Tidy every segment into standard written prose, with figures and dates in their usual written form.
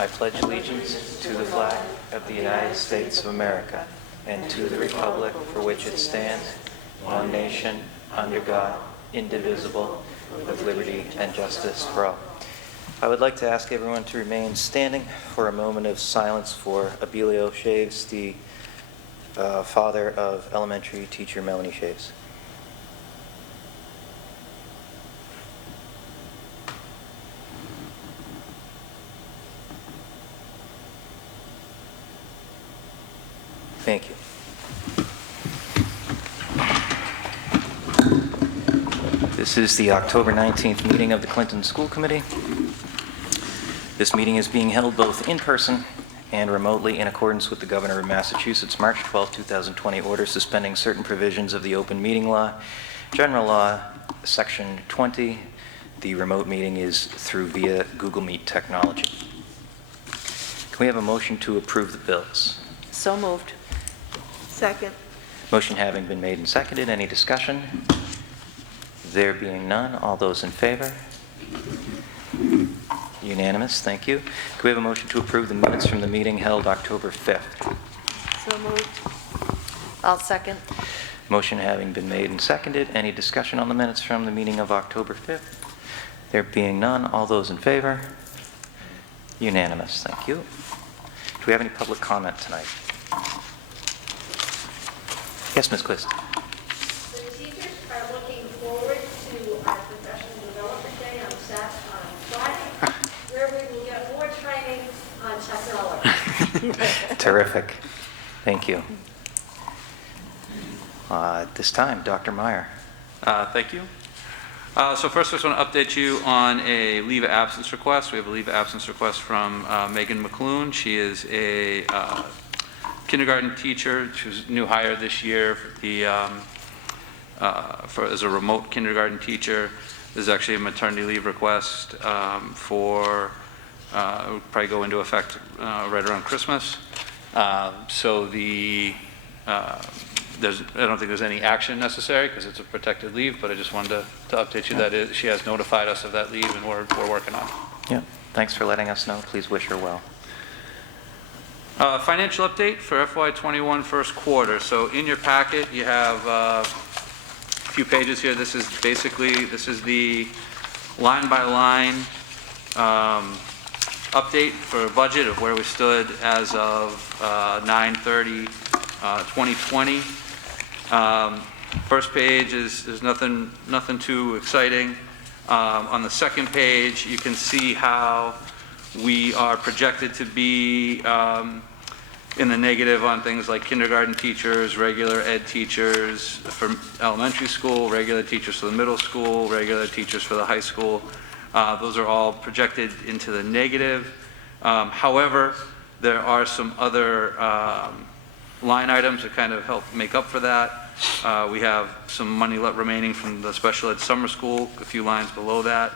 I pledge allegiance to the flag of the United States of America and to the republic for which it stands, one nation, under God, indivisible, with liberty and justice for all. I would like to ask everyone to remain standing for a moment of silence for Abilio Shaves, the father of elementary teacher Melanie Shaves. Thank you. This is the October 19th meeting of the Clinton School Committee. This meeting is being held both in person and remotely in accordance with the Governor of Massachusetts' March 12, 2020 order suspending certain provisions of the Open Meeting Law, General Law, Section 20. The remote meeting is through via Google Meet technology. Can we have a motion to approve the bills? So moved. Second. Motion having been made and seconded, any discussion? There being none, all those in favor? Unanimous, thank you. Can we have a motion to approve the minutes from the meeting held October 5th? So moved. I'll second. Motion having been made and seconded, any discussion on the minutes from the meeting of October 5th? There being none, all those in favor? Unanimous, thank you. Do we have any public comment tonight? Yes, Ms. Quist. The teachers are looking forward to our Professional Development Day on Friday, where we will get more training on technology. Terrific. Thank you. At this time, Dr. Meyer. Thank you. So first, I just want to update you on a leave of absence request. We have a leave of absence request from Megan McClune. She is a kindergarten teacher. She was a new hire this year as a remote kindergarten teacher. This is actually a maternity leave request for will probably go into effect right around Christmas. So I don't think there's any action necessary because it's a protected leave, but I just wanted to update you that she has notified us of that leave and we're working on it. Yeah, thanks for letting us know. Please wish her well. Financial update for FY21 first quarter. So in your packet, you have a few pages here. This is the line by line update for budget of where we stood as of 9/30/2020. First page is nothing too exciting. On the second page, you can see how we are projected to be in the negative on things like kindergarten teachers, regular ed teachers for elementary school, regular teachers for the middle school, regular teachers for the high school. Those are all projected into the negative. However, there are some other line items that kind of help make up for that. We have some money remaining from the special ed summer school, a few lines below that.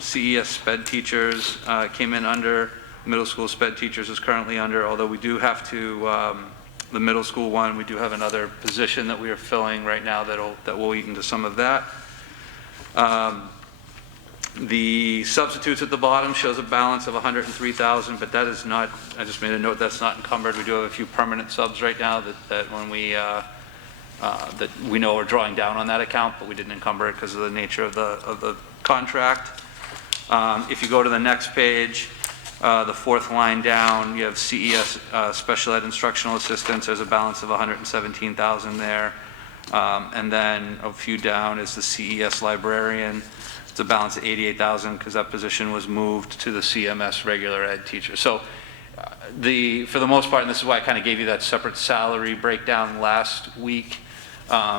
CES SPED teachers came in under. Middle school SPED teachers is currently under, although we do have to, the middle school one, we do have another position that we are filling right now that will eat into some of that. The substitutes at the bottom shows a balance of $103,000, but that is not, I just made a note, that's not encumbered. We do have a few permanent subs right now that when we, that we know are drawing down on that account, but we didn't encumber it because of the nature of the contract. If you go to the next page, the fourth line down, you have CES Special Ed Instructional Assistants. There's a balance of $117,000 there. And then a few down is the CES Librarian. It's a balance of $88,000 because that position was moved to the CMS regular ed teacher. So for the most part, and this is why I kind of gave you that separate salary breakdown last week,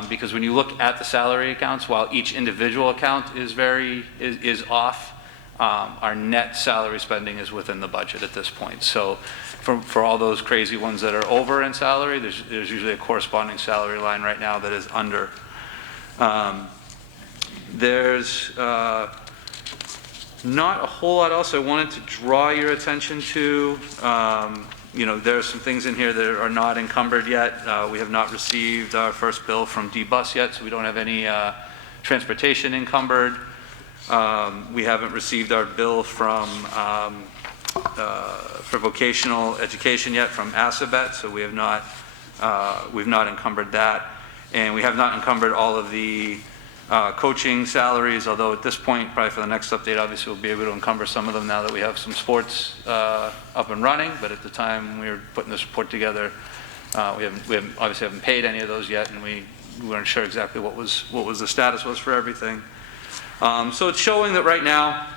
because when you look at the salary accounts, while each individual account is off, our net salary spending is within the budget at this point. So for all those crazy ones that are over in salary, there's usually a corresponding salary line right now that is under. There's not a whole lot else I wanted to draw your attention to. There are some things in here that are not encumbered yet. We have not received our first bill from D-Bus yet, so we don't have any transportation encumbered. We haven't received our bill from for vocational education yet from Assabet, so we've not encumbered that. And we have not encumbered all of the coaching salaries, although at this point, probably for the next update, obviously we'll be able to encumber some of them now that we have some sports up and running. But at the time we were putting this report together, we obviously haven't paid any of those yet, and we weren't sure exactly what the status was for everything. So it's showing that right now,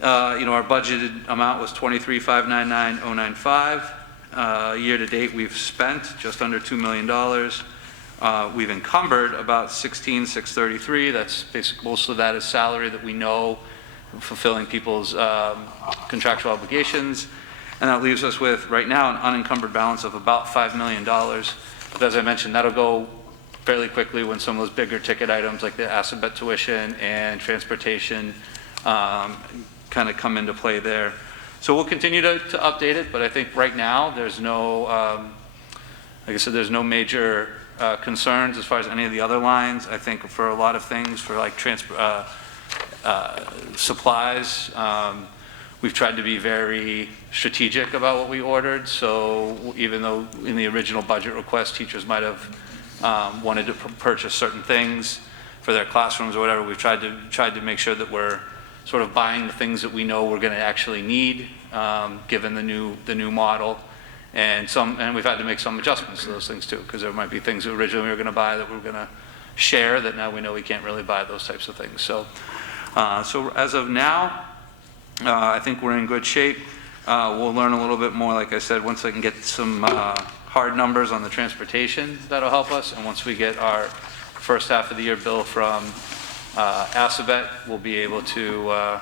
our budgeted amount was $23,599,095. Year to date, we've spent just under $2 million. We've encumbered about $16,633. That's basically, most of that is salary that we know fulfilling people's contractual obligations. And that leaves us with, right now, an unencumbered balance of about $5 million. But as I mentioned, that'll go fairly quickly when some of those bigger ticket items like the Assabet tuition and transportation kind of come into play there. So we'll continue to update it, but I think right now there's no, like I said, there's no major concerns as far as any of the other lines. I think for a lot of things, for like supplies, we've tried to be very strategic about what we ordered. So even though in the original budget request, teachers might have wanted to purchase certain things for their classrooms or whatever, we've tried to make sure that we're sort of buying the things that we know we're going to actually need, given the new model. And we've had to make some adjustments to those things too, because there might be things that originally we were going to buy that we're going to share that now we know we can't really buy those types of things. So as of now, I think we're in good shape. We'll learn a little bit more, like I said, once I can get some hard numbers on the transportation, that'll help us. And once we get our first half of the year bill from Assabet, we'll be able to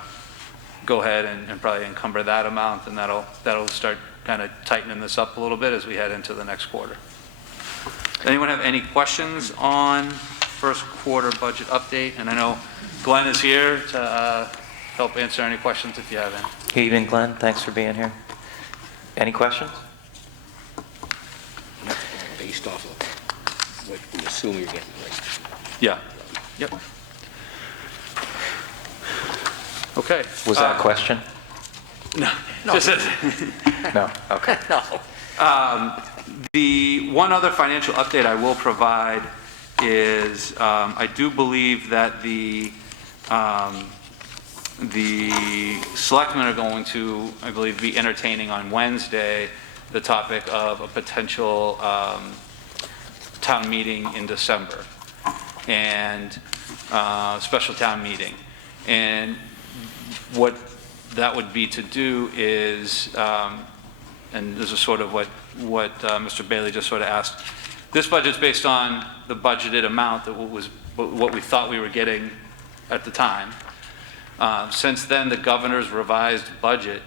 go ahead and probably encumber that amount, and that'll start kind of tightening this up a little bit as we head into the next quarter. Anyone have any questions on first quarter budget update? And I know Glenn is here to help answer any questions if you have any. Good evening, Glenn. Thanks for being here. Any questions? Based off of what we assume you're getting, right? Yeah. Yep. Okay. Was that a question? No. Just No. Okay. no. The one other financial update I will provide is I do believe that the selectmen are going to, I believe, be entertaining on Wednesday the topic of a potential town meeting in December, and special town meeting. And what that would be to do is, and this is sort of what Mr. Bailey just sort of asked, this budget's based on the budgeted amount that was what we thought we were getting at the time. Since then, the governor's revised budget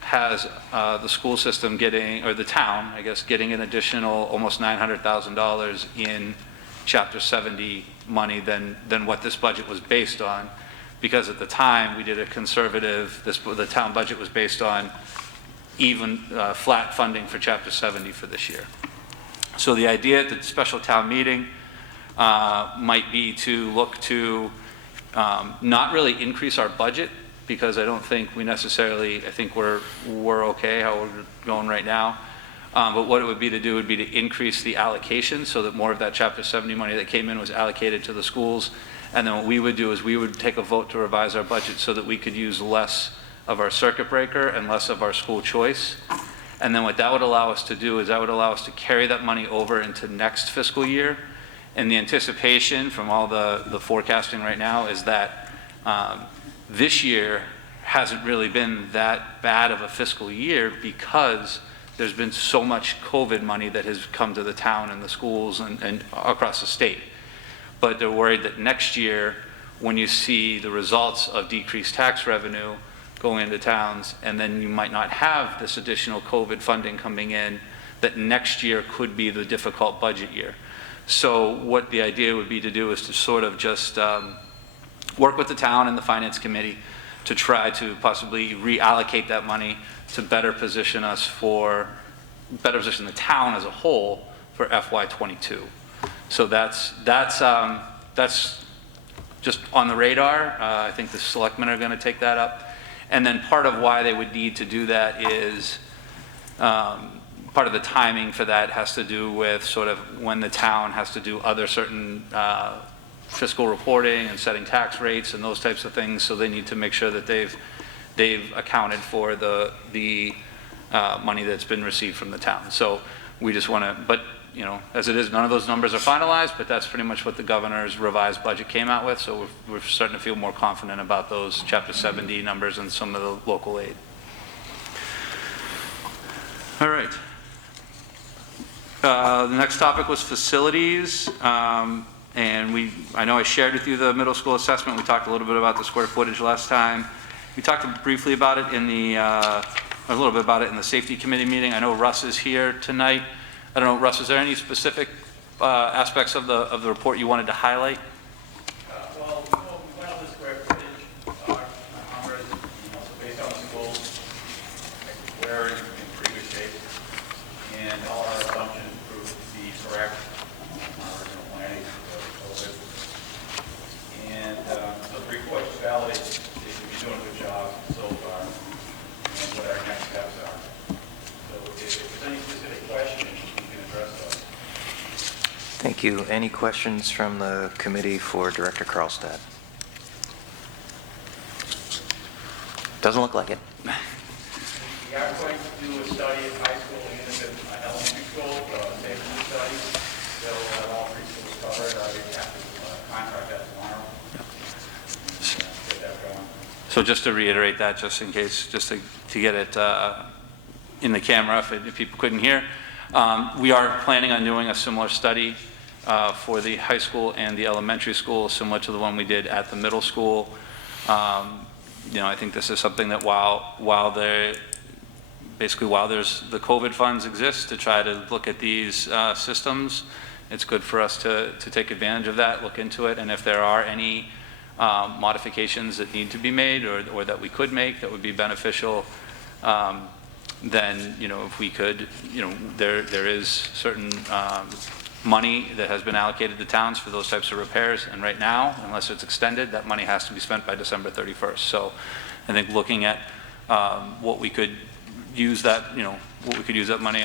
has the school system getting, or the town, I guess, getting an additional almost $900,000 in Chapter 70 money than what this budget was based on. Because at the time, we did a conservative, the town budget was based on even flat funding for Chapter 70 for this year. So the idea at the special town meeting might be to look to not really increase our budget, because I don't think we necessarily, I think we're okay how we're going right now. But what it would be to do would be to increase the allocation so that more of that Chapter 70 money that came in was allocated to the schools. And then what we would do is we would take a vote to revise our budget so that we could use less of our circuit breaker and less of our school choice. And then what that would allow us to do is that would allow us to carry that money over into next fiscal year. And the anticipation from all the forecasting right now is that this year hasn't really been that bad of a fiscal year, because there's been so much COVID money that has come to the town and the schools and across the state. But they're worried that next year, when you see the results of decreased tax revenue going into towns, and then you might not have this additional COVID funding coming in, that next year could be the difficult budget year. So what the idea would be to do is to sort of just work with the town and the finance committee to try to possibly reallocate that money to better position the town as a whole for FY22. So that's just on the radar. I think the selectmen are going to take that up. And then part of why they would need to do that is, part of the timing for that has to do with sort of when the town has to do other certain fiscal reporting and setting tax rates and those types of things. So they need to make sure that they've accounted for the money that's been received from the town. So we just want to, but you know, as it is, none of those numbers are finalized, but that's pretty much what the governor's revised budget came out with. So we're starting to feel more confident about those Chapter 70 numbers and some of the local aid. All right. The next topic was facilities. And I know I shared with you the middle school assessment. We talked a little bit about the square footage last time. We talked briefly about it in the, a little bit about it in the safety committee meeting. I know Russ is here tonight. I don't know, Russ, is there any specific aspects of the report you wanted to highlight? Well, we went over the square footage numbers, so based on the schools, we're in pretty good shape, and all our assumptions proved to be correct on our original planning for COVID. And so the report just validates that we're doing a good job so far, and what our next steps are. So if there's any specific questions, we can address those. Thank you. Any questions from the committee for Director Karlstad? Doesn't look like it. We are going to do a study at high school and at elementary school, safety study. So all three schools covered. We have to contract that tomorrow. Get that going. So just to reiterate that, just in case, just to get it in the camera if people couldn't hear, we are planning on doing a similar study for the high school and the elementary school, similar to the one we did at the middle school. You know, I think this is something that while there's the COVID funds exist to try to look at these systems, it's good for us to take advantage of that, look into it, and if there are any modifications that need to be made or that we could make that would be beneficial, then, you know, if we could, you know, there is certain money that has been allocated to towns for those types of repairs, and right now, unless it's extended, that money has to be spent by December 31st. So I think looking at what we could use that, you know, what we could use that money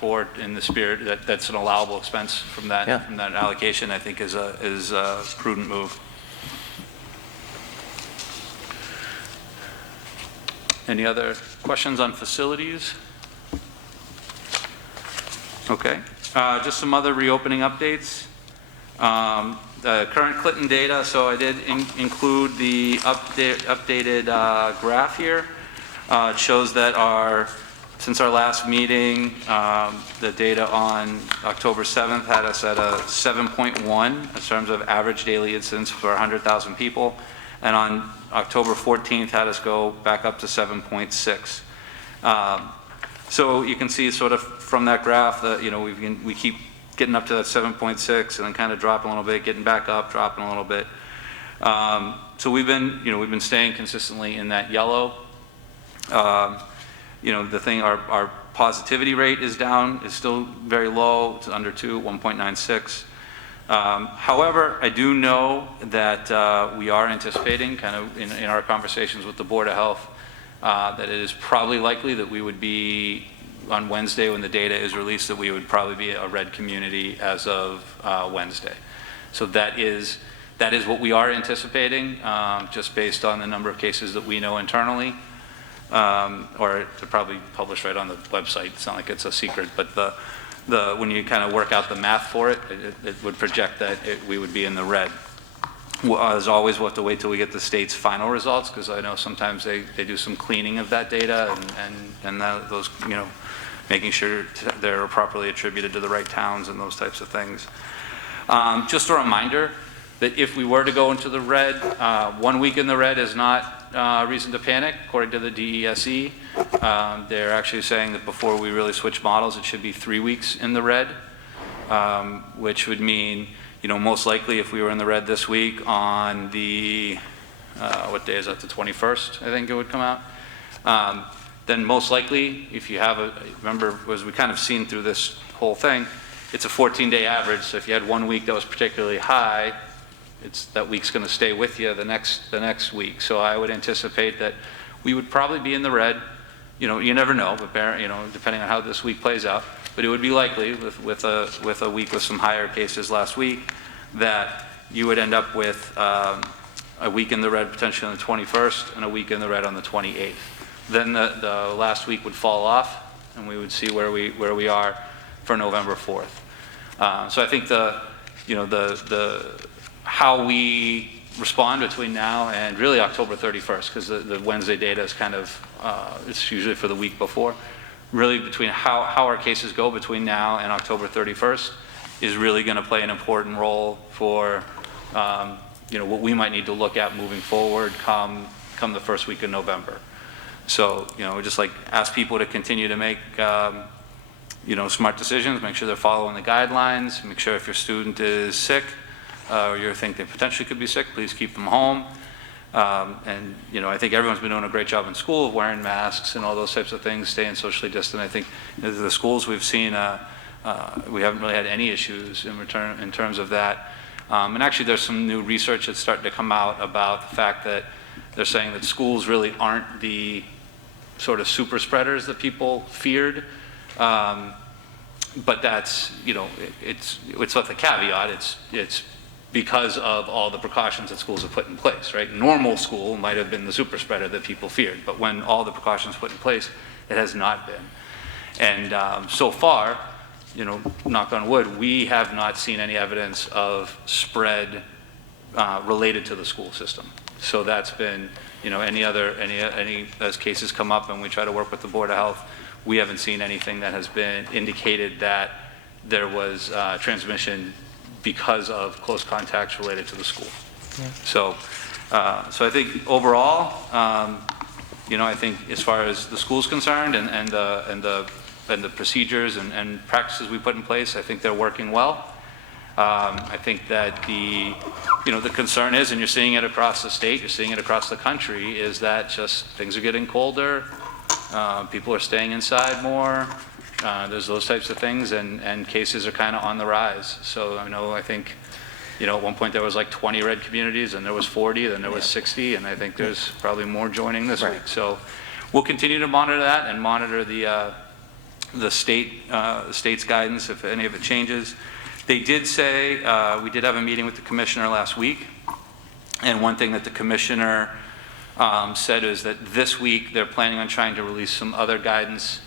for in the spirit that's an allowable expense from that allocation, I think is a prudent move. Any other questions on facilities? Okay. Just some other reopening updates. The current Clinton data, so I did include the updated graph here. It shows that since our last meeting, the data on October 7th had us at a 7.1 in terms of average daily incidence for 100,000 people. And on October 14th had us go back up to 7.6. So you can see sort of from that graph that, you know, we keep getting up to that 7.6 and then kind of dropping a little bit, getting back up, dropping a little bit. So we've been staying consistently in that yellow. You know, the thing, our positivity rate is down, is still very low. It's under 2, 1.96. However, I do know that we are anticipating, kind of in our conversations with the Board of Health, that it is probably likely that we would be, on Wednesday when the data is released, that we would probably be a red community as of Wednesday. So that is what we are anticipating, just based on the number of cases that we know internally. Or to probably publish right on the website. It's not like it's a secret, but when you kind of work out the math for it, it would project that we would be in the red. Well, as always, we'll have to wait till we get the state's final results, because I know sometimes they do some cleaning of that data and those, you know, making sure they're properly attributed to the right towns and those types of things. Just a reminder that if we were to go into the red, 1 week in the red is not reason to panic, according to the DESE. They're actually saying that before we really switch models, it should be 3 weeks in the red, which would mean, you know, most likely if we were in the red this week on the, what day is that, the 21st, I think it would come out. Then most likely, if you have remember, as we kind of seen through this whole thing, it's a 14-day average. So if you had 1 week that was particularly high, that week's going to stay with you the next week. So I would anticipate that we would probably be in the red. You never know, but depending on how this week plays out. But it would be likely with a week with some higher cases last week that you would end up with a week in the red potentially on the 21st and a week in the red on the 28th. Then the last week would fall off, and we would see where we are for November 4th. So I think the how we respond between now and really October 31st, because the Wednesday data is kind of it's usually for the week before. Really between how our cases go between now and October 31st is really going to play an important role for what we might need to look at moving forward come the first week of November. So, just like ask people to continue to make, smart decisions, make sure they're following the guidelines, make sure if your student is sick or you think they potentially could be sick, please keep them home. And, I think everyone's been doing a great job in school of wearing masks and all those types of things, staying socially distant. I think the schools we've seen, we haven't really had any issues in terms of that. And actually there's some new research that's starting to come out about the fact that they're saying that schools really aren't the sort of super spreaders that people feared. But that's, it's with a caveat, it's because of all the precautions that schools have put in place, right? Normal school might have been the super spreader that people feared, but when all the precautions put in place, it has not been. And so far, knock on wood, we have not seen any evidence of spread related to the school system. So that's been, any as cases come up and we try to work with the Board of Health, we haven't seen anything that has been indicated that there was transmission because of close contacts related to the school. Yeah. So I think overall, I think as far as the school's concerned and the procedures and practices we put in place, I think they're working well. I think that the concern is, and you're seeing it across the state, you're seeing it across the country, is that just things are getting colder, people are staying inside more, there's those types of things, and cases are kind of on the rise. So I think, at one point there was like 20 red communities, and there was 40, then there was 60, and I think there's probably more joining this week. So we'll continue to monitor that and monitor the state's guidance if any of it changes. They did say, we did have a meeting with the commissioner last week, and one thing that the commissioner said is that this week they're planning on trying to release some other guidance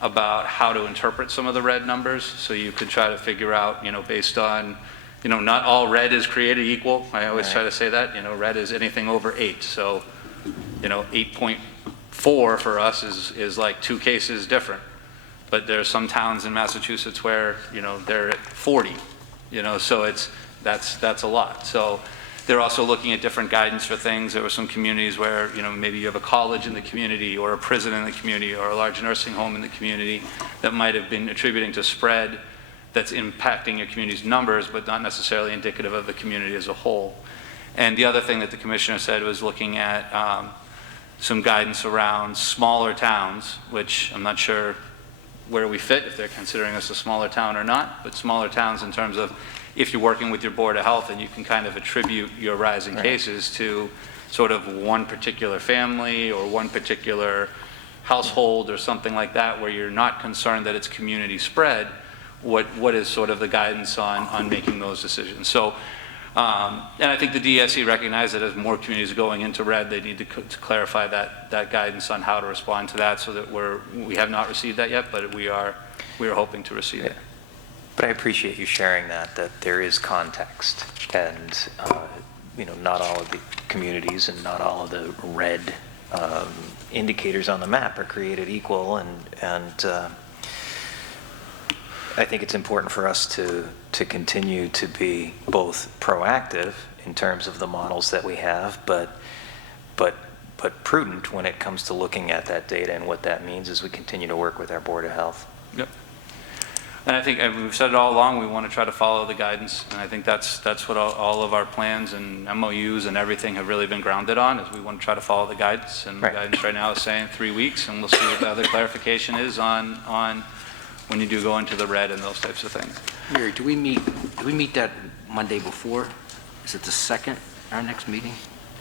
about how to interpret some of the red numbers, so you could try to figure out, based on, not all red is created equal. I always try to say that, red is anything over 8. So, 8.4 for us is like 2 cases different. But there are some towns in Massachusetts where, they're at 40, so that's a lot. So they're also looking at different guidance for things. There were some communities where, maybe you have a college in the community or a prison in the community or a large nursing home in the community that might have been attributing to spread that's impacting your community's numbers, but not necessarily indicative of the community as a whole. And the other thing that the commissioner said was looking at some guidance around smaller towns, which I'm not sure where we fit, if they're considering us a smaller town or not, but smaller towns in terms of if you're working with your Board of Health and you can kind of attribute your rising cases to sort of one particular family or one particular household or something like that, where you're not concerned that it's community spread, what is sort of the guidance on making those decisions. So, and I think the DSE recognized that as more communities are going into red, they need to clarify that guidance on how to respond to that, so that we have not received that yet, but we are hoping to receive it. But I appreciate you sharing that there is context, and not all of the communities and not all of the red indicators on the map are created equal, and I think it's important for us to continue to be both proactive in terms of the models that we have, but prudent when it comes to looking at that data and what that means as we continue to work with our Board of Health. Yep. And I think, and we've said it all along, we want to try to follow the guidance, and I think that's what all of our plans and MOUs and everything have really been grounded on, is we want to try to follow the guidance, and the guidance right now is saying 3 weeks, and we'll see what the other clarification is on when you do go into the red and those types of things. Mary, do we meet that Monday before? Is it the 2nd, our next meeting?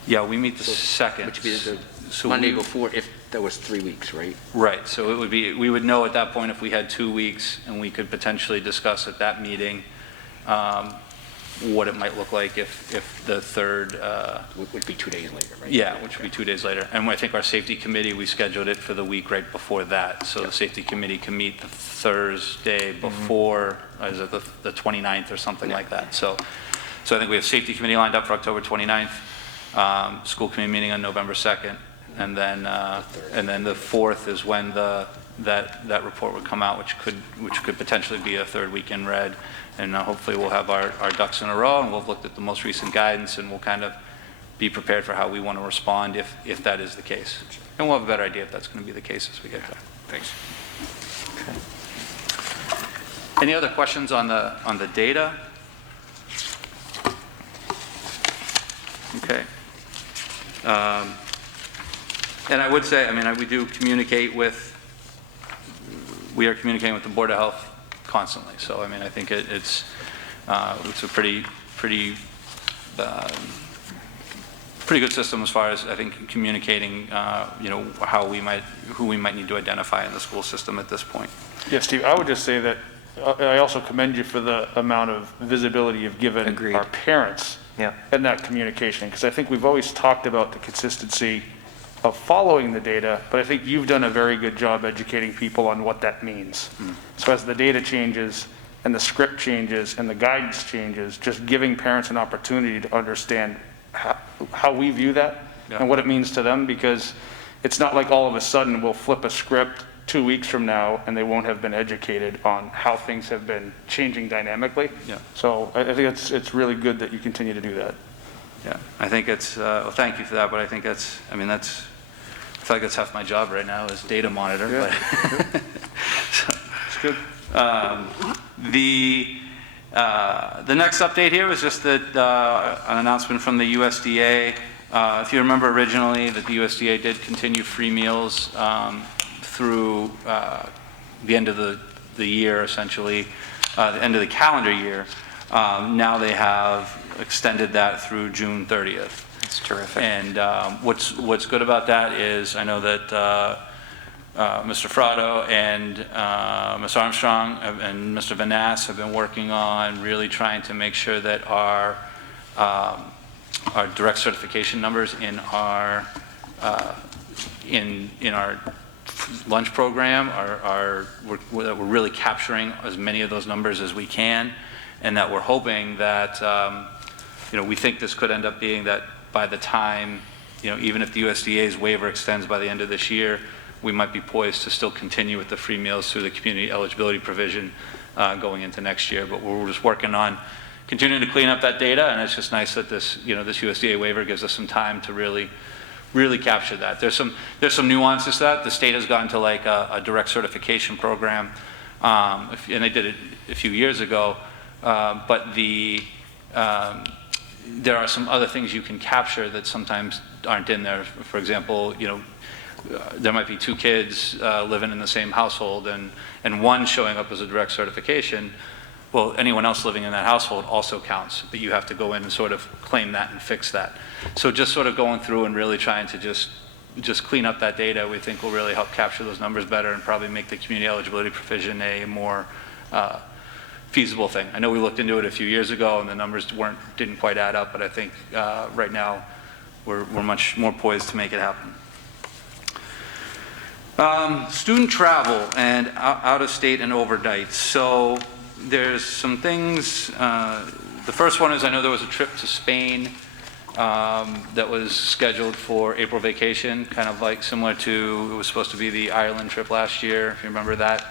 Yeah, we meet the 2nd. Which would be So Monday we- before, if that was 3 weeks, right? Right, so it would be, we would know at that point if we had 2 weeks, and we could potentially discuss at that meeting what it might look like if the third, Would be 2 days later, right? yeah, which would be 2 days later. And I think our safety committee, we scheduled it for the week right before that. So the safety committee can meet the Thursday before, is it the 29th or something like that? So I think we have safety committee lined up for October 29th, school committee meeting on November 2nd, and then the 4th is when that report would come out, which could potentially be a third week in red. And hopefully we'll have our ducks in a row, and we'll have looked at the most recent guidance, and we'll kind of be prepared for how we want to respond if that is the case. And we'll have a better idea if that's going to be the case as we get there. Thanks. Any other questions on the data? Okay. And I would say, I mean, we are communicating with the Board of Health constantly. So, I mean, I think it's a pretty good system as far as, I think, communicating, who we might need to identify in the school system at this point. Yeah, Steve, I would just say that I also commend you for the amount of visibility you've given Agreed. our parents Yeah. in that communication, because I think we've always talked about the consistency of following the data, but I think you've done a very good job educating people on what that means. So as the data changes and the script changes and the guidance changes, just giving parents an opportunity to understand how we view that Yeah. and what it means to them, because it's not like all of a sudden we'll flip a script 2 weeks from now and they won't have been educated on how things have been changing dynamically. Yeah. So I think it's really good that you continue to do that. Yeah, I think it's, well, thank you for that, but I think I feel like that's half my job right now is data monitor. Yeah. But It's good. The next update here was just that an announcement from the USDA. If you remember originally that the USDA did continue free meals through the end of the year, essentially, the end of the calendar year. Now they have extended that through June 30th. It's terrific. And what's good about that is I know that Mr. Frado and Ms. Armstrong and Mr. Van Ness have been working on really trying to make sure that our direct certification numbers in our lunch program that we're really capturing as many of those numbers as we can, and that we're hoping that we think this could end up being that by the time, even if the USDA's waiver extends by the end of this year, we might be poised to still continue with the free meals through the community eligibility provision going into next year. But we're just working on continuing to clean up that data, and it's just nice that this USDA waiver gives us some time to really capture that. There's some nuances to that. The state has gone to like a direct certification program, and they did it a few years ago, but there are some other things you can capture that sometimes aren't in there. For example, there might be 2 kids living in the same household, and one showing up as a direct certification. Well, anyone else living in that household also counts, but you have to go in and sort of claim that and fix that. So just sort of going through and really trying to just clean up that data, we think will really help capture those numbers better and probably make the community eligibility provision a more feasible thing. I know we looked into it a few years ago and the numbers didn't quite add up, but I think right now we're much more poised to make it happen. Student travel and out of state and overnight. So there's some things, the first one is I know there was a trip to Spain that was scheduled for April vacation, kind of like similar to, it was supposed to be the Ireland trip last year, if you remember that.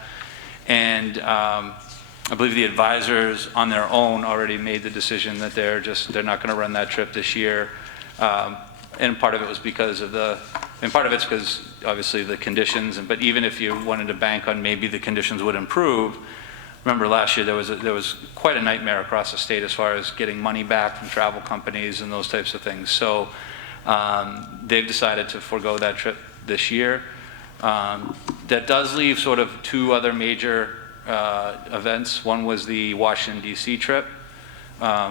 And I believe the advisors on their own already made the decision that they're not going to run that trip this year. And part of it was because of part of it's because obviously the conditions, but even if you wanted to bank on maybe the conditions would improve, remember last year there was quite a nightmare across the state as far as getting money back from travel companies and those types of things. So they've decided to forego that trip this year. That does leave sort of 2 other major events. One was the Washington, D.C. trip.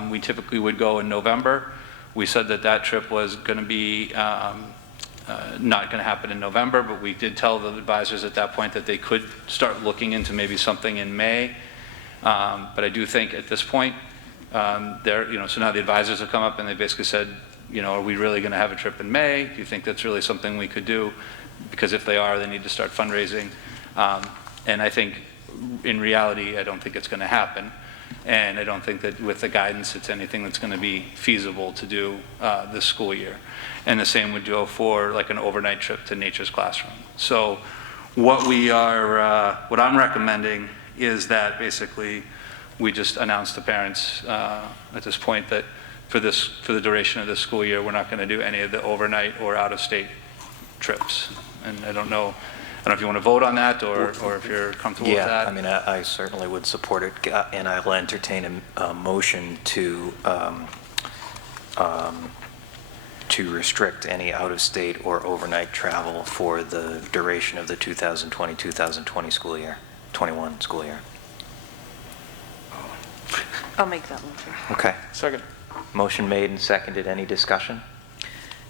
We typically would go in November. We said that trip was going to be not going to happen in November, but we did tell the advisors at that point that they could start looking into maybe something in May. But I do think at this point, so now the advisors have come up and they basically said, are we really going to have a trip in May? Do you think that's really something we could do? Because if they are, they need to start fundraising. And I think in reality, I don't think it's going to happen. And I don't think that with the guidance, it's anything that's going to be feasible to do this school year. And the same would go for like an overnight trip to Nature's Classroom. So what I'm recommending is that basically we just announce to parents at this point that for the duration of this school year, we're not going to do any of the overnight or out-of-state trips. And I don't know if you want to vote on that or if you're comfortable with that. Yeah, I mean, I certainly would support it, and I'll entertain a motion to restrict any out-of-state or overnight travel for the duration of the 2020-2020 school year, 21 school year. I'll make that motion. Okay. Second. Motion made and seconded. Any discussion?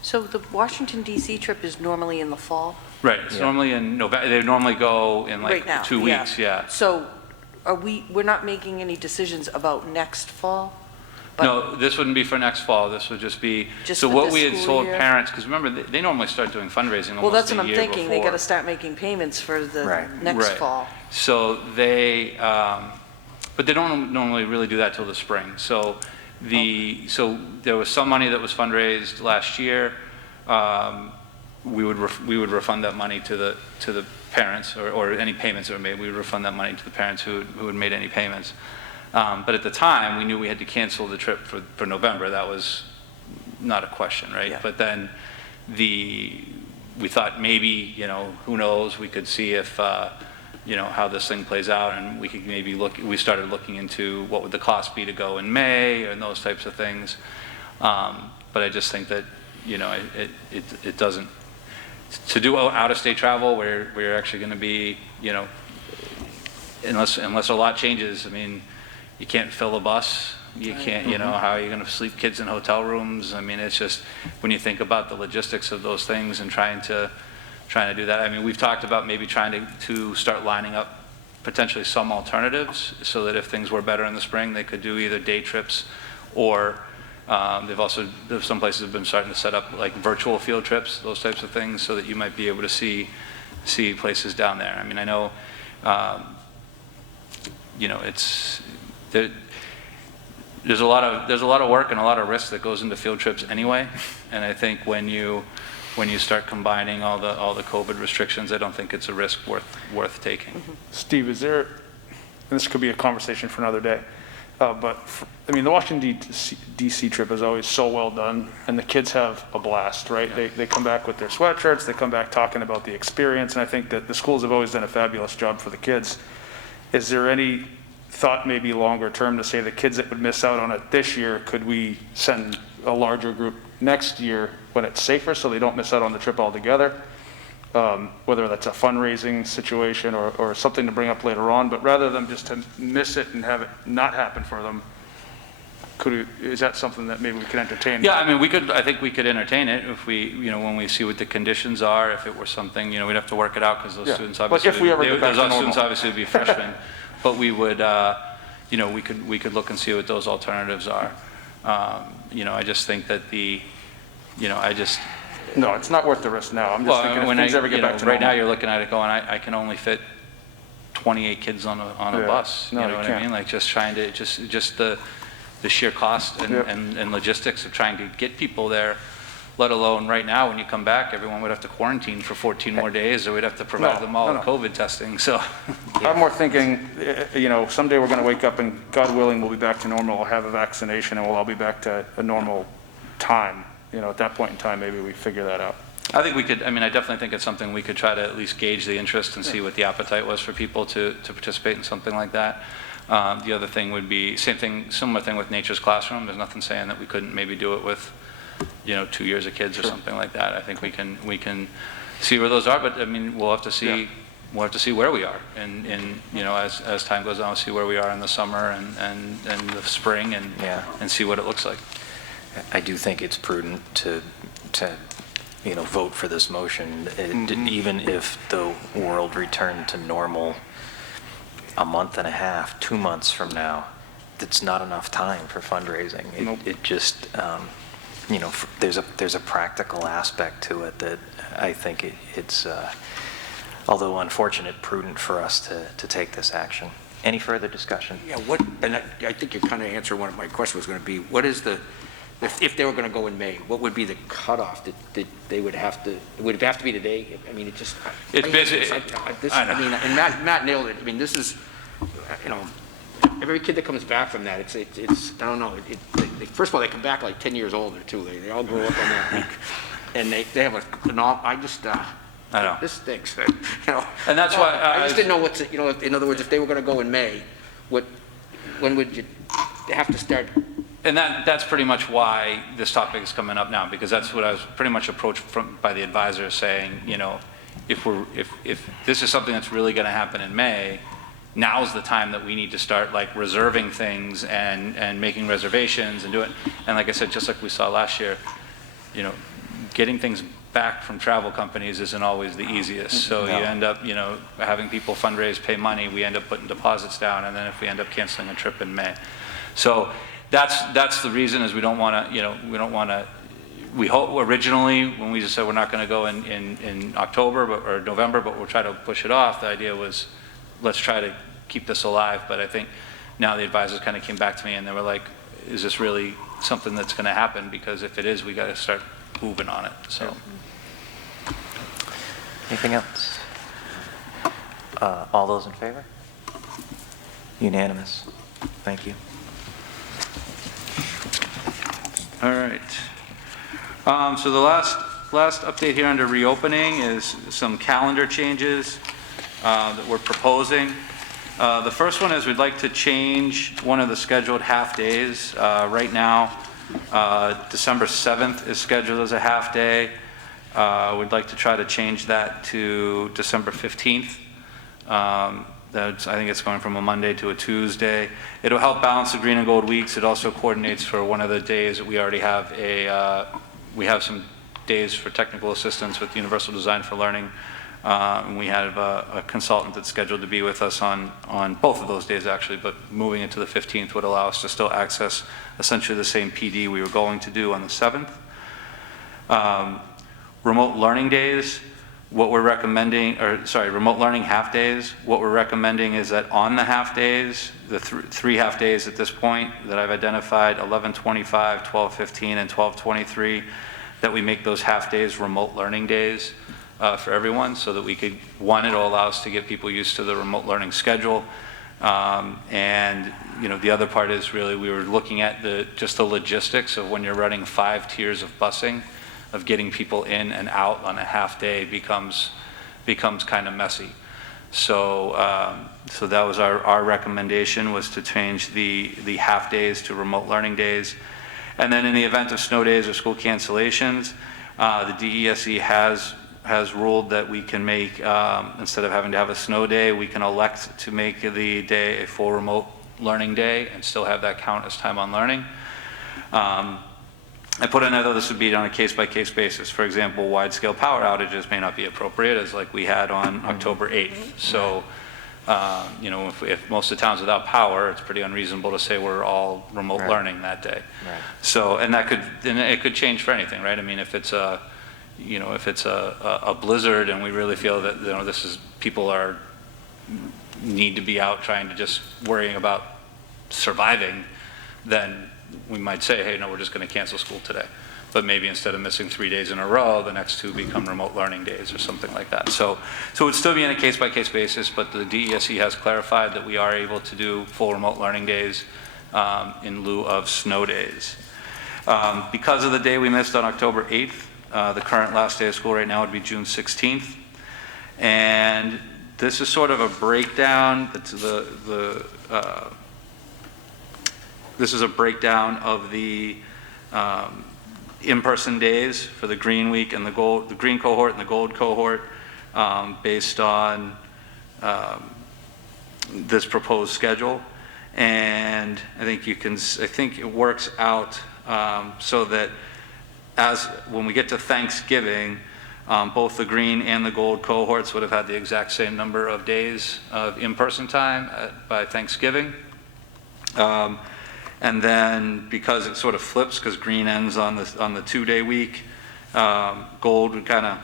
So the Washington DC trip is normally in the fall? Right, it's normally in November. They normally go in like Right now, 2 weeks, yeah. So we're not making any decisions about next fall? But- No, this wouldn't be for next fall. This would just be, Just so for what this we had school told year? parents, because remember, they normally start doing fundraising Well, that's almost what a I'm year thinking. They got to before. start making payments for the Right. next Right. fall. So they, but they don't normally really do that till the spring. So so there was some money that was fundraised last year. We would refund that money to the parents, or any payments that were made. We would refund that money to the parents who had made any payments. But at the time, we knew we had to cancel the trip for November. That was not a question, right? Yeah. But then we thought maybe, who knows, we could see if, how this thing plays out, and we could maybe we started looking into what would the cost be to go in May and those types of things. But I just think that, it doesn't, to do out-of-state travel where you're actually going to be, unless a lot changes, I mean, you can't fill a bus, you can't, how are you going to sleep kids in hotel rooms? I mean, it's just, when you think about the logistics of those things and trying to do that, I mean, we've talked about maybe trying to start lining up potentially some alternatives so that if things were better in the spring, they could do either day trips or some places have been starting to set up like virtual field trips, those types of things, so that you might be able to see places down there. I mean, I know, there's a lot of work and a lot of risk that goes into field trips anyway. And I think when you start combining all the COVID restrictions, I don't think it's a risk worth taking. Steve, is there, and this could be a conversation for another day, the Washington DC trip is always so well done, and the kids have a blast, right? Yeah. They come back with their sweatshirts, they come back talking about the experience, and I think that the schools have always done a fabulous job for the kids. Is there any thought maybe longer term to say the kids that would miss out on it this year, could we send a larger group next year when it's safer so they don't miss out on the trip altogether? Whether that's a fundraising situation or something to bring up later on, but rather than just to miss it and have it not happen for them, is that something that maybe we could entertain? Yeah, I mean, I think we could entertain it if we, when we see what the conditions are, if it were something, we'd have to work it out because those students But obviously, if we ever get back to those normal. students obviously would be freshmen, but we would, we could look and see what those alternatives are. I just think that No, it's not worth the risk now. I'm just thinking if things ever get back to right now normal. you're looking at it going, I can only fit 28 kids on a Yeah. bus. No, You know you what I can't. mean? Like just trying to, just the sheer cost and logistics of trying to get people there, let alone right now when you come back, everyone would have to quarantine for 14 more days, or we'd have to provide them all with COVID testing, so. I'm more thinking, someday we're going to wake up and God willing, we'll be back to normal, we'll have a vaccination and we'll all be back to a normal time. At that point in time, maybe we figure that out. I think we could, I definitely think it's something we could try to at least gauge the interest and see what the appetite was for people to participate in something like that. The other thing would be, similar thing with Nature's Classroom. There's nothing saying that we couldn't maybe do it with, 2 years of kids or something like that. I think we can see where those are, but we'll have to see. Yeah. We'll have to see where we are, and as time goes on, we'll see where we are in the summer and the spring, and see what it looks like. I do think it's prudent to vote for this motion, even if the world returned to normal a month and a half, 2 months from now, it's not enough time for fundraising. Nope. It just, there's a practical aspect to it that I think it's, although unfortunate, prudent for us to take this action. Any further discussion? Yeah, and I think you kind of answered what my question was going to be. What is if they were going to go in May, what would be the cutoff that they would have to, would it have to be today? I mean, it just. It's busy. I mean, and Matt nailed it. I mean, this is, every kid that comes back from that, it's I don't know, first of all, they come back like 10 years older too. They all grow up on that. And they have I know. this stinks, And that's why I just didn't know in other words, if they were going to go in May, when would you have to start? And that's pretty much why this topic is coming up now, because that's what I was pretty much approached by the advisor saying, if this is something that's really going to happen in May, now's the time that we need to start like reserving things and making reservations and do it. And like I said, just like we saw last year, getting things back from travel companies isn't always the easiest. So No. you end up, having people fundraise, pay money, we end up putting deposits down, and then if we end up canceling a trip in May. So that's the reason is we don't want to, we hope originally when we just said we're not going to go in October or November, but we'll try to push it off. The idea was let's try to keep this alive. But I think now the advisors kind of came back to me and they were like, is this really something that's going to happen? Because if it is, we got to start moving on it. So. Anything else? All those in favor? Unanimous. Thank you. All right. So the last update here under reopening is some calendar changes that we're proposing. The first one is we'd like to change one of the scheduled half days. Right now, December 7th is scheduled as a half day. We'd like to try to change that to December 15th. I think it's going from a Monday to a Tuesday. It'll help balance the green and gold weeks. It also coordinates for one of the days that we already have we have some days for technical assistance with Universal Design for Learning. And we have a consultant that's scheduled to be with us on both of those days actually, but moving it to the 15th would allow us to still access essentially the same PD we were going to do on the 7th. Remote learning days, what we're recommending, remote learning half days, what we're recommending is that on the half days, the three half days at this point that I've identified, 11/25, 12/15, and 12/23, that we make those half days remote learning days for everyone so that we could, one, it'll allow us to get people used to the remote learning schedule. And the other part is really we were looking at just the logistics of when you're running 5 tiers of busing, of getting people in and out on a half day becomes kind of messy. So so that was our recommendation, was to change the half days to remote learning days. And then in the event of snow days or school cancellations, the DESE has ruled that we can make, instead of having to have a snow day, we can elect to make the day a full remote learning day and still have that count as time on learning. I put in there, though, this would be on a case-by-case basis. For example, wide-scale power outages may not be appropriate, as like we had on October 8th. So, if most of the towns without power, it's pretty unreasonable to say we're all remote learning that day. Right. So, and it could change for anything, right? I mean, if it's a blizzard and we really feel that people need to be out trying to just worrying about surviving, then we might say, hey, no, we're just going to cancel school today. But maybe instead of missing 3 days in a row, the next 2 become remote learning days or something like that. So it would still be on a case-by-case basis, but the DESE has clarified that we are able to do full remote learning days in lieu of snow days. Because of the day we missed on October 8th, the current last day of school right now would be June 16th. And this is sort of a breakdown. This is a breakdown of the in-person days for the green week and the green cohort and the gold cohort, based on this proposed schedule. And I think it works out so that when we get to Thanksgiving, both the green and the gold cohorts would have had the exact same number of days of in-person time by Thanksgiving. And then because it sort of flips, because green ends on the 2-day week, gold would kind of,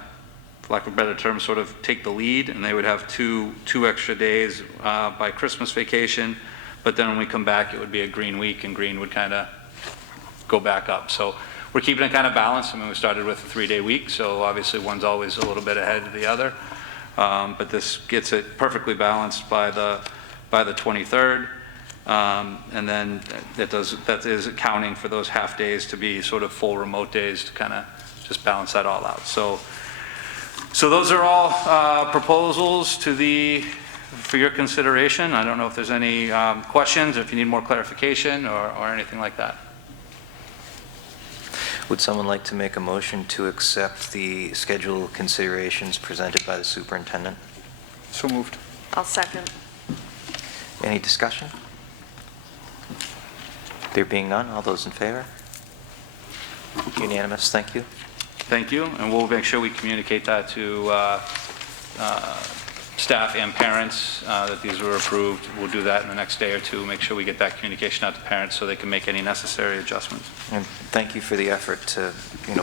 for lack of a better term, sort of take the lead, and they would have two extra days by Christmas vacation. But then when we come back, it would be a green week, and green would kind of go back up. So we're keeping it kind of balanced. I mean, we started with a 3-day week, so obviously one's always a little bit ahead of the other. But this gets it perfectly balanced by the 23rd. And then that is accounting for those half days to be sort of full remote days to kind of just balance that all out. So those are all proposals for your consideration. I don't know if there's any questions, or if you need more clarification or anything like that. Would someone like to make a motion to accept the schedule considerations presented by the superintendent? So moved. I'll second. Any discussion? There being none, all those in favor? Unanimous, thank you. Thank you, and we'll make sure we communicate that to staff and parents that these were approved. We'll do that in the next day or two, make sure we get that communication out to parents so they can make any necessary adjustments. And thank you for the effort to,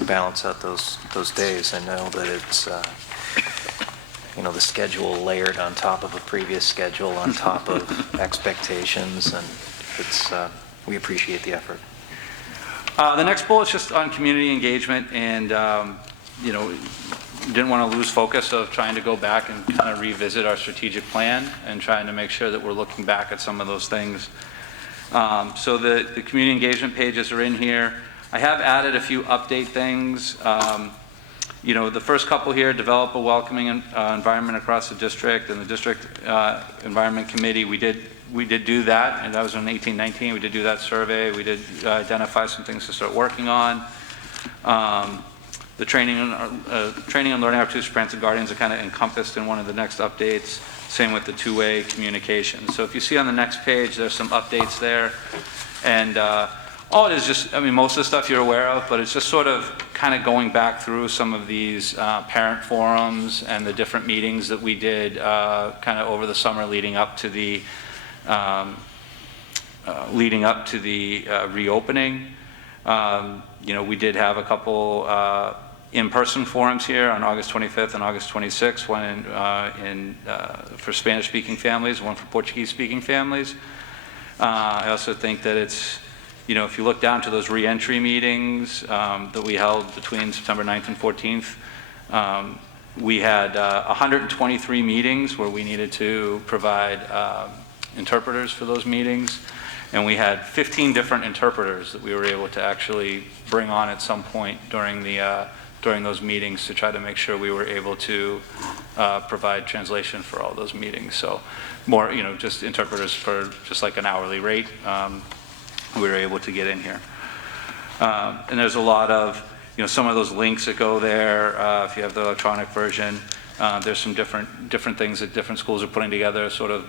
balance out those days. I know that it's, the schedule layered on top of a previous schedule, on top of expectations, and it's, we appreciate the effort. The next bullet is just on community engagement, and didn't want to lose focus of trying to go back and kind of revisit our strategic plan and trying to make sure that we're looking back at some of those things. So the community engagement pages are in here. I have added a few update things. The first couple here, develop a welcoming environment across the district, and the district environment committee, we did do that, and that was in 1819. We did do that survey. We did identify some things to start working on. The training and learning opportunities for parents and guardians are kind of encompassed in one of the next updates. Same with the two-way communication. So if you see on the next page, there's some updates there. And all it is just, most of the stuff you're aware of, but it's just sort of kind of going back through some of these parent forums and the different meetings that we did kind of over the summer leading up to the reopening. We did have a couple in-person forums here on August 25th and August 26th, one for Spanish-speaking families, one for Portuguese-speaking families. I also think that it's, if you look down to those re-entry meetings that we held between September 9th and 14th, we had 123 meetings where we needed to provide interpreters for those meetings. And we had 15 different interpreters that we were able to actually bring on at some point during those meetings to try to make sure we were able to provide translation for all those meetings. So more, just interpreters for just like an hourly rate, we were able to get in here. And there's a lot of, some of those links that go there, if you have the electronic version. There's some different things that different schools are putting together, sort of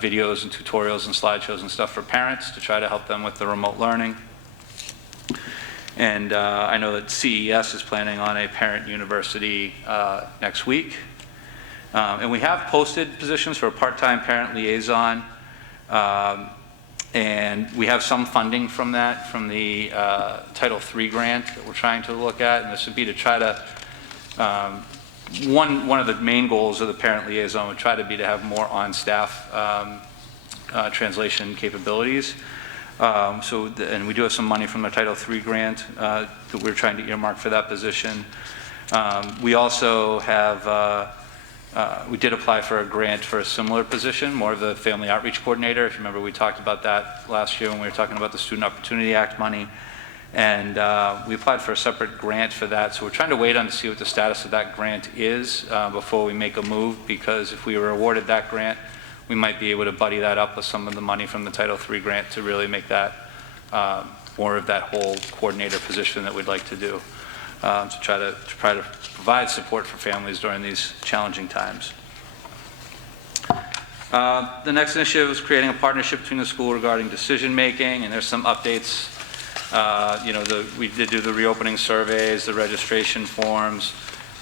videos and tutorials and slideshows and stuff for parents to try to help them with the remote learning. And I know that CES is planning on a parent university next week. And we have posted positions for a part-time parent liaison. And we have some funding from that, from the Title III grant that we're trying to look at. And this would be to try to one of the main goals of the parent liaison would try to be to have more on-staff translation capabilities. And we do have some money from the Title III grant that we're trying to earmark for that position. We also have, we did apply for a grant for a similar position, more of the family outreach coordinator. If you remember, we talked about that last year when we were talking about the Student Opportunity Act money. And we applied for a separate grant for that. So we're trying to wait on to see what the status of that grant is before we make a move, because if we were awarded that grant, we might be able to buddy that up with some of the money from the Title III grant to really make that more of that whole coordinator position that we'd like to do, to try to provide support for families during these challenging times. The next initiative is creating a partnership between the school regarding decision making, and there's some updates We did do the reopening surveys, the registration forms,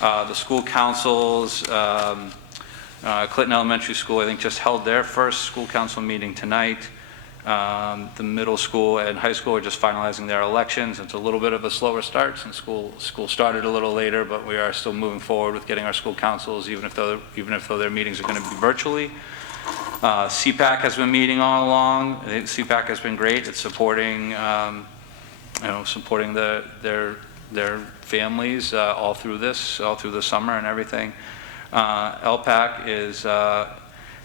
the school councils. Clinton Elementary School, I think, just held their first school council meeting tonight. The middle school and high school are just finalizing their elections. It's a little bit of a slower start since school started a little later, but we are still moving forward with getting our school councils, even if though their meetings are going to be virtually. CPAC has been meeting all along. I think CPAC has been great. It's supporting, supporting their families all through the summer and everything. LPAC is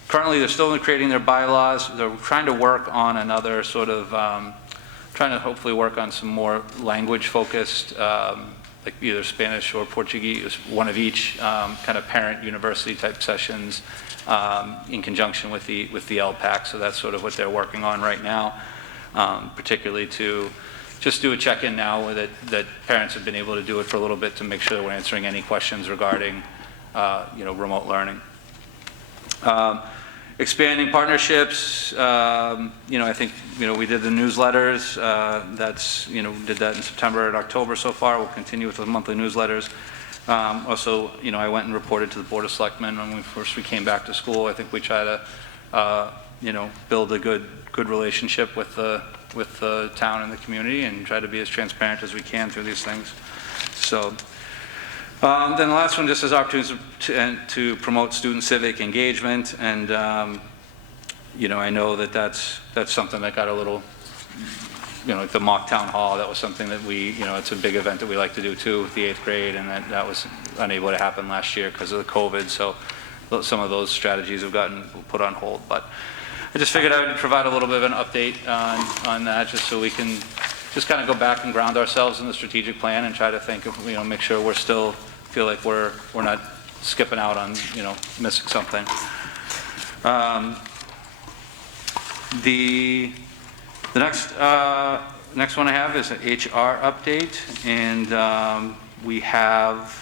currently, they're still creating their bylaws. They're trying to work on another sort of, trying to hopefully work on some more language-focused, like either Spanish or Portuguese, one of each, kind of parent university type sessions in conjunction with the LPAC. So that's sort of what they're working on right now, particularly to just do a check-in now that parents have been able to do it for a little bit to make sure that we're answering any questions regarding remote learning. Expanding partnerships, I think, we did the newsletters, did that in September and October so far. We'll continue with the monthly newsletters. Also, I went and reported to the Board of Selectmen when we came back to school. I think we try to, build a good relationship with the town and the community and try to be as transparent as we can through these things. So, then the last one just is opportunities to promote student civic engagement, and I know that's something that got a little, like the mock town hall. That was something that it's a big event that we like to do too with the 8th grade, and that was unable to happen last year because of the COVID. So some of those strategies have gotten put on hold. But I just figured I would provide a little bit of an update on that, just so we can just kind of go back and ground ourselves in the strategic plan and try to think of, make sure we're still feel like we're not skipping out on, missing something. The next one I have is an HR update, and we have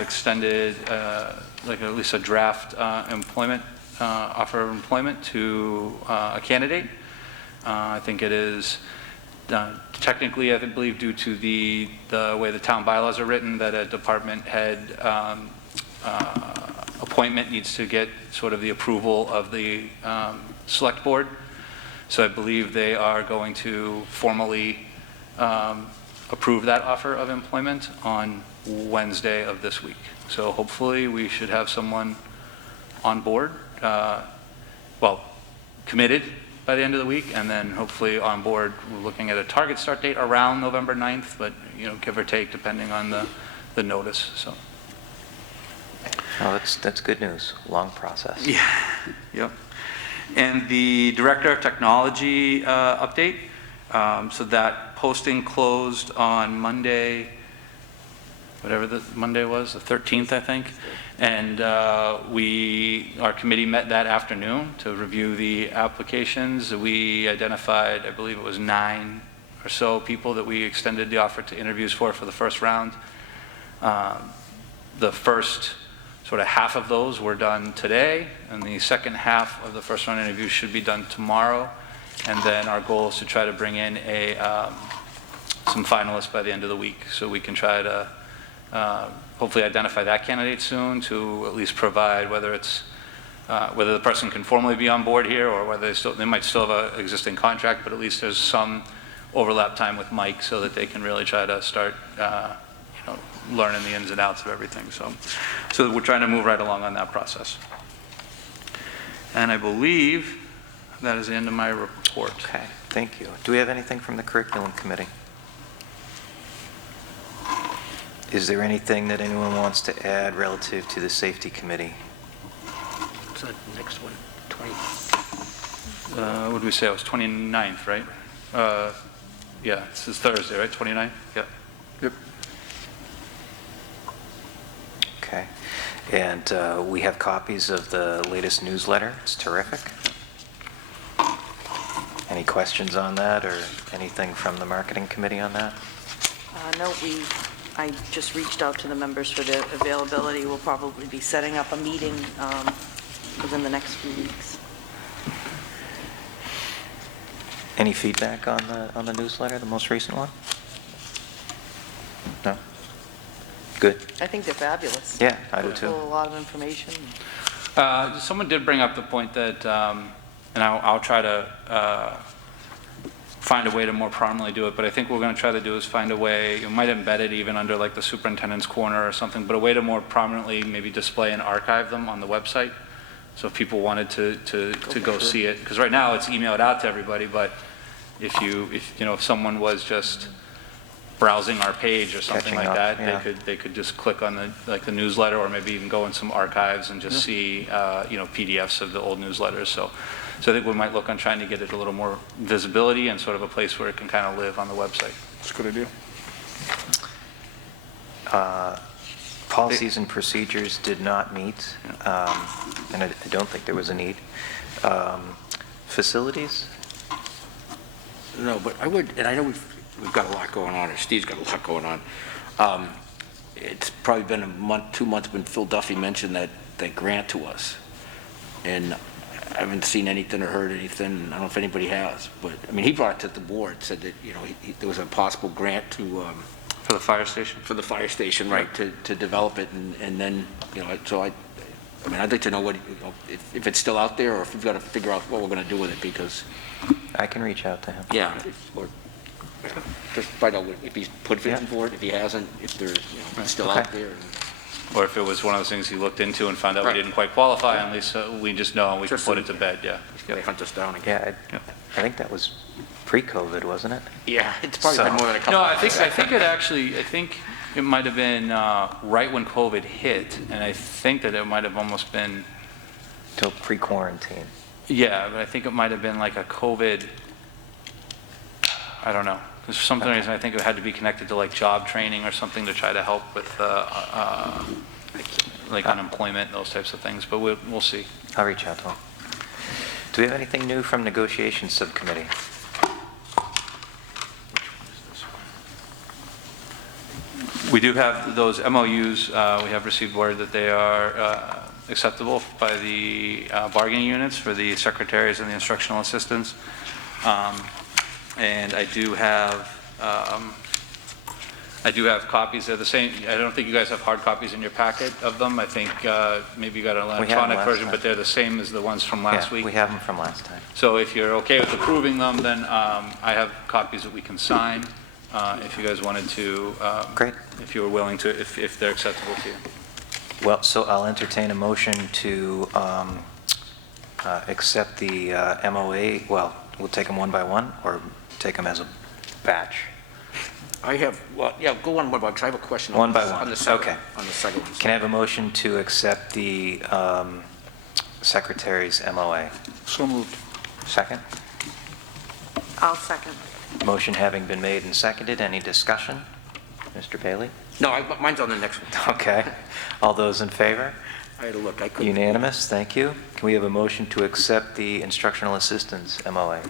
extended like at least a draft employment offer of employment to a candidate. I think it is technically, I believe, due to the way the town bylaws are written, that a department head appointment needs to get sort of the approval of the select board. So I believe they are going to formally approve that offer of employment on Wednesday of this week. So hopefully we should have someone on board, committed by the end of the week, and then hopefully on board. We're looking at a target start date around November 9th, but give or take depending on the notice. So. Oh, that's good news. Long process. Yeah. Yep. And the Director of Technology update. So that posting closed on Monday, whatever the Monday was, the 13th, I think. And our committee met that afternoon to review the applications. We identified, I believe it was 9 or so people that we extended the offer to interviews for the first round. The first sort of half of those were done today, and the second half of the first round interviews should be done tomorrow. And then our goal is to try to bring in some finalists by the end of the week, so we can try to hopefully identify that candidate soon, to at least provide whether the person can formally be on board here, or whether they might still have an existing contract, but at least there's some overlap time with Mike so that they can really try to start learning the ins and outs of everything. So we're trying to move right along on that process. And I believe that is the end of my report. Okay, thank you. Do we have anything from the curriculum committee? Is there anything that anyone wants to add relative to the safety committee? What's the next one? 20. What did we say? It was 29th, right? Yeah, this is Thursday, right? 29th? Yeah. Yep. Okay. And we have copies of the latest newsletter. It's terrific. Any questions on that, or anything from the marketing committee on that? No, I just reached out to the members for their availability. We'll probably be setting up a meeting within the next few weeks. Any feedback on the newsletter, the most recent one? No? Good. I think they're fabulous. Yeah, I do too. Full of a lot of information. Someone did bring up the point that, and I'll try to find a way to more prominently do it, but I think what we're going to try to do is find a way, you might embed it even under like the superintendent's corner or something, but a way to more prominently maybe display and archive them on the website. So if people wanted to go see it, because right now it's emailed out to everybody, but if someone was just browsing our page or something Catching like up, that, yeah. they could just click on the newsletter, or maybe even go in some archives and just see PDFs of the old newsletters. So I think we might look on trying to get it a little more visibility and sort of a place where it can kind of live on the website. That's a good idea. Policies and procedures did not meet, and I don't think there was a need. Facilities? No, but I would, and I know we've got a lot going on, or Steve's got a lot going on. It's probably been a month, 2 months when Phil Duffy mentioned that grant to us. And I haven't seen anything or heard anything. I don't know if anybody has, but, I mean, he brought it to the board, said that, there was a possible grant to, For the fire station? for the fire station, right, to develop it, and then, so I mean, I'd like to know what, if it's still out there, or if we've got to figure out what we're going to do with it, because, I can reach out to him. yeah, or just find out if he's put Yeah. in for it, if he hasn't, if there's, it's still Okay. out there. Or if it was one of those things he looked into and found out we Right. didn't quite qualify, at least we just know and we can Just put so- it to bed, yeah. They hunt us down again. Yeah, I think that was pre-COVID, wasn't it? Yeah, it's probably been So- more than a couple. No, I think it might have been right when COVID hit, and I think that it might have almost been, Till pre-quarantine. yeah, but I think it might have been like a COVID, I don't know. Because for some reason, I think it had to be connected to like job training or something to try to help with like unemployment, those types of things, but we'll see. I'll reach out to him. Do we have anything new from negotiations subcommittee? We do have those MOUs, we have received word that they are acceptable by the bargaining units for the secretaries and the instructional assistants. And I do have copies, they're the same, I don't think you guys have hard copies in your packet of them. I think maybe you got an We had them electronic last version, time. but they're the same as the ones from last Yeah, week. we have them from last time. So if you're okay with approving them, then I have copies that we can sign, if you guys wanted to. Great. If you were willing to, if they're acceptable to you. Well, so I'll entertain a motion to accept the MOA, well, we'll take them one by one, or take them as a batch? I have, well, yeah, go on one by one, because I have a question. One by one, On the second, okay. on the second one. Can I have a motion to accept the secretary's MOA? So moved. Second? I'll second. Motion having been made and seconded, any discussion? Mr. Bailey? No, mine's on the next one. Okay. All those in favor? I had to look, I couldn't. Unanimous, thank you. Can we have a motion to accept the instructional assistance MOA?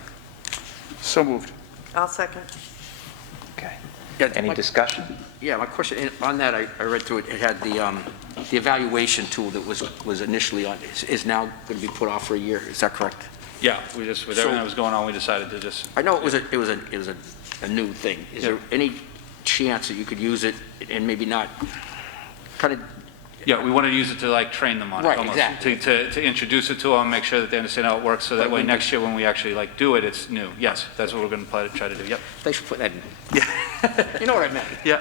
So moved. I'll second. Okay. Yeah, Any my- discussion? Yeah, my question, on that, I read through it, it had the evaluation tool that was initially on, is now going to be put off for a year, is that correct? Yeah, we just, with everything that was going on, we decided to just, I know it was a new thing. Is there any chance that you could use it and maybe not, kind of, yeah, we wanted to use it to like train them on it. Right, almost. exactly. To introduce it to them, make sure that they understand how it works, so that But way we- next year when we actually like do it, it's new. Yes, that's what we're going to try to do, yep. thanks for putting that in. Yeah. You know what I meant? Yeah.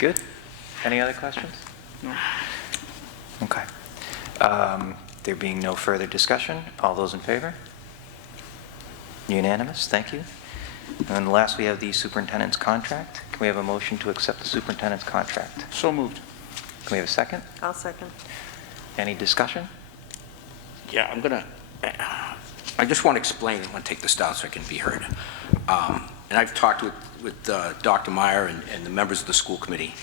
Good. Any other questions? No. Okay. There being no further discussion, all those in favor? Unanimous, thank you. And last, we have the superintendent's contract. Can we have a motion to accept the superintendent's contract? So moved. Can we have a second? I'll second. Any discussion? Yeah, I just want to explain, I want to take this down so I can be heard. And I've talked with Dr. Meyer and the members of the school committee.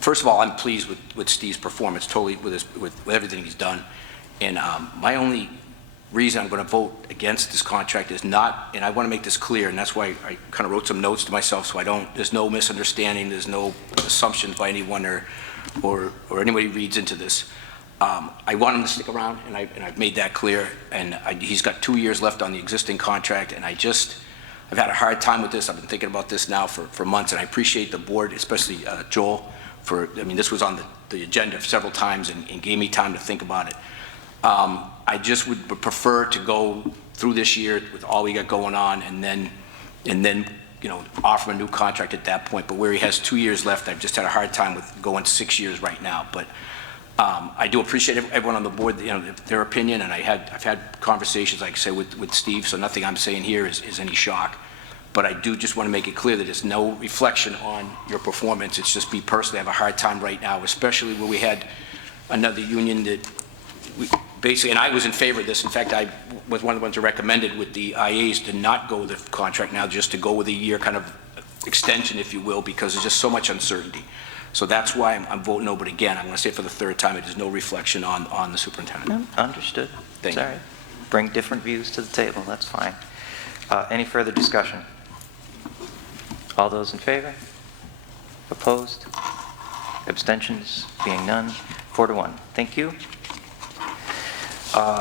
First of all, I'm pleased with Steve's performance, totally with everything he's done. And my only reason I'm going to vote against this contract is not, and I want to make this clear, and that's why I kind of wrote some notes to myself so there's no misunderstanding, there's no assumptions by anyone or anybody reads into this. I want him to stick around, and I've made that clear, and he's got 2 years left on the existing contract, and I've had a hard time with this. I've been thinking about this now for months, and I appreciate the board, especially Joel, this was on the agenda several times and gave me time to think about it. I just would prefer to go through this year with all we got going on, and then offer him a new contract at that point. But where he has 2 years left, I've just had a hard time with going 6 years right now. But I do appreciate everyone on the board, their opinion, and I've had conversations, like I say, with Steve, so nothing I'm saying here is any shock. But I do just want to make it clear that it's no reflection on your performance. It's just me personally, I have a hard time right now, especially where we had another union that basically, and I was in favor of this. In fact, I was one of the ones who recommended with the IAs to not go with the contract now, just to go with a year kind of extension, if you will, because there's just so much uncertainty. So that's why I'm voting no, but again, I'm going to say for the third time, it is no reflection on the superintendent. No, understood. Thank you. It's all right. Bring different views to the table, that's fine. Any further discussion? All those in favor? Opposed? Abstentions? Being none, 4-1. Thank you.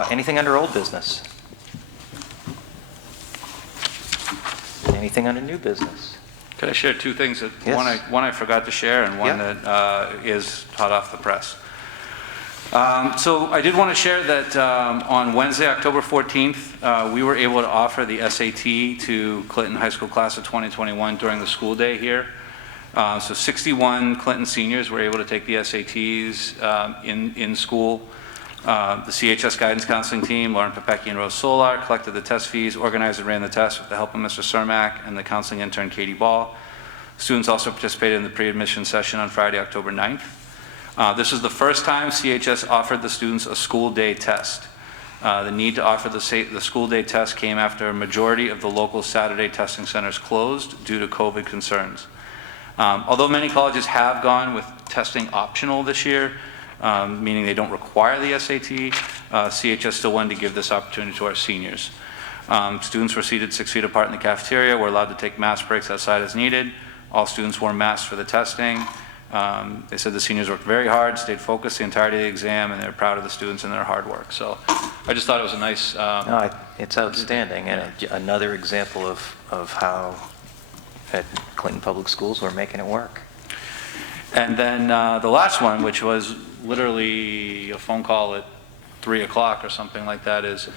Anything under old business? Anything under new business? Could I share two things? Yes. One I forgot to share, and one Yeah. that is hot off the press. So I did want to share that on Wednesday, October 14th, we were able to offer the SAT to Clinton High School class of 2021 during the school day here. So 61 Clinton seniors were able to take the SATs in school. The CHS guidance counseling team, Lauren Popecki and Rose Solar, collected the test fees, organized and ran the test with the help of Mr. Cermak and the counseling intern, Katie Ball. Students also participated in the pre-admission session on Friday, October 9th. This is the first time CHS offered the students a school day test. The need to offer the school day test came after a majority of the local Saturday testing centers closed due to COVID concerns. Although many colleges have gone with testing optional this year, meaning they don't require the SAT, CHS still wanted to give this opportunity to our seniors. Students were seated 6 feet apart in the cafeteria, were allowed to take mask breaks outside as needed. All students wore masks for the testing. They said the seniors worked very hard, stayed focused the entirety of the exam, and they're proud of the students and their hard work. So I just thought it was a nice... No, it's outstanding, and another example of how at Clinton Public Schools we're making it work. And then the last one, which was literally a phone call at 3 o'clock or something like that, is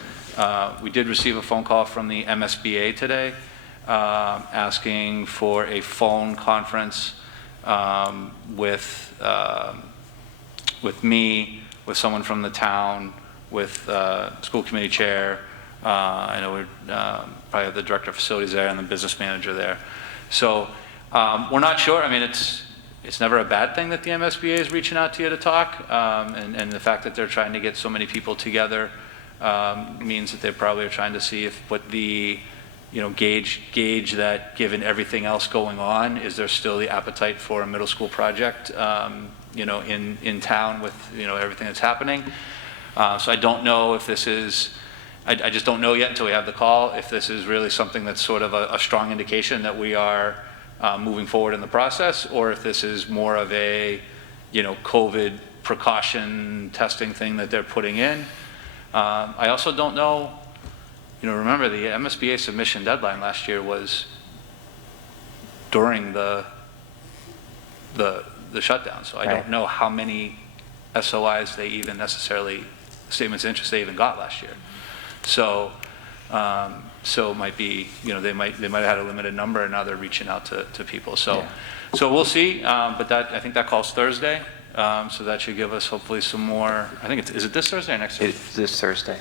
we did receive a phone call from the MSBA today asking for a phone conference with me, with someone from the town, with school committee chair. I know we probably have the director of facilities there and the business manager there. So we're not sure. I mean, it's never a bad thing that the MSBA is reaching out to you to talk, and the fact that they're trying to get so many people together means that they probably are trying to see what the gauge that, given everything else going on, is there still the appetite for a middle school project, in town with, everything that's happening. So I don't know if this is, I just don't know yet until we have the call, if this is really something that's sort of a strong indication that we are moving forward in the process, or if this is more of a, COVID precaution testing thing that they're putting in. I also don't know, remember the MSBA submission deadline last year was during the shutdown. So I don't know how many SOIs they even necessarily, statements of interest they even got last year. So, so it might be, they might have had a limited number, and now they're reaching out to people. So, so we'll see. But I think that call's Thursday. So that should give us hopefully some more. I think is it this Thursday or next Thursday? It's this Thursday.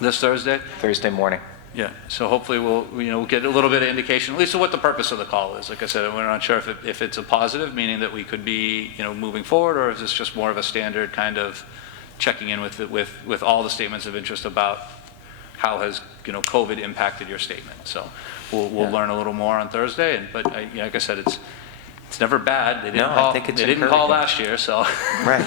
This Thursday? Thursday morning. Yeah, so hopefully we'll get a little bit of indication, at least of what the purpose of the call is. Like I said, we're not sure if it's a positive, meaning that we could be, moving forward, or is this just more of a standard kind of checking in with all the statements of interest about how has, COVID impacted your statement. So we'll learn a little more on Thursday, but like I said, it's never bad. They didn't call last year, so. Right.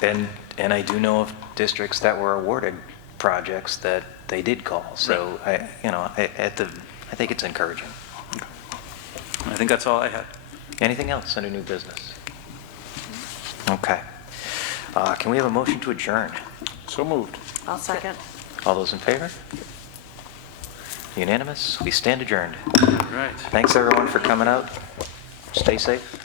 And I do know of districts that were awarded projects that they did call. So I think it's encouraging. I think that's all I had. Anything else under new business? Okay. Can we have a motion to adjourn? So moved. I'll second. All those in favor? Unanimous? We stand adjourned. All right. Thanks, everyone, for coming out. Stay safe.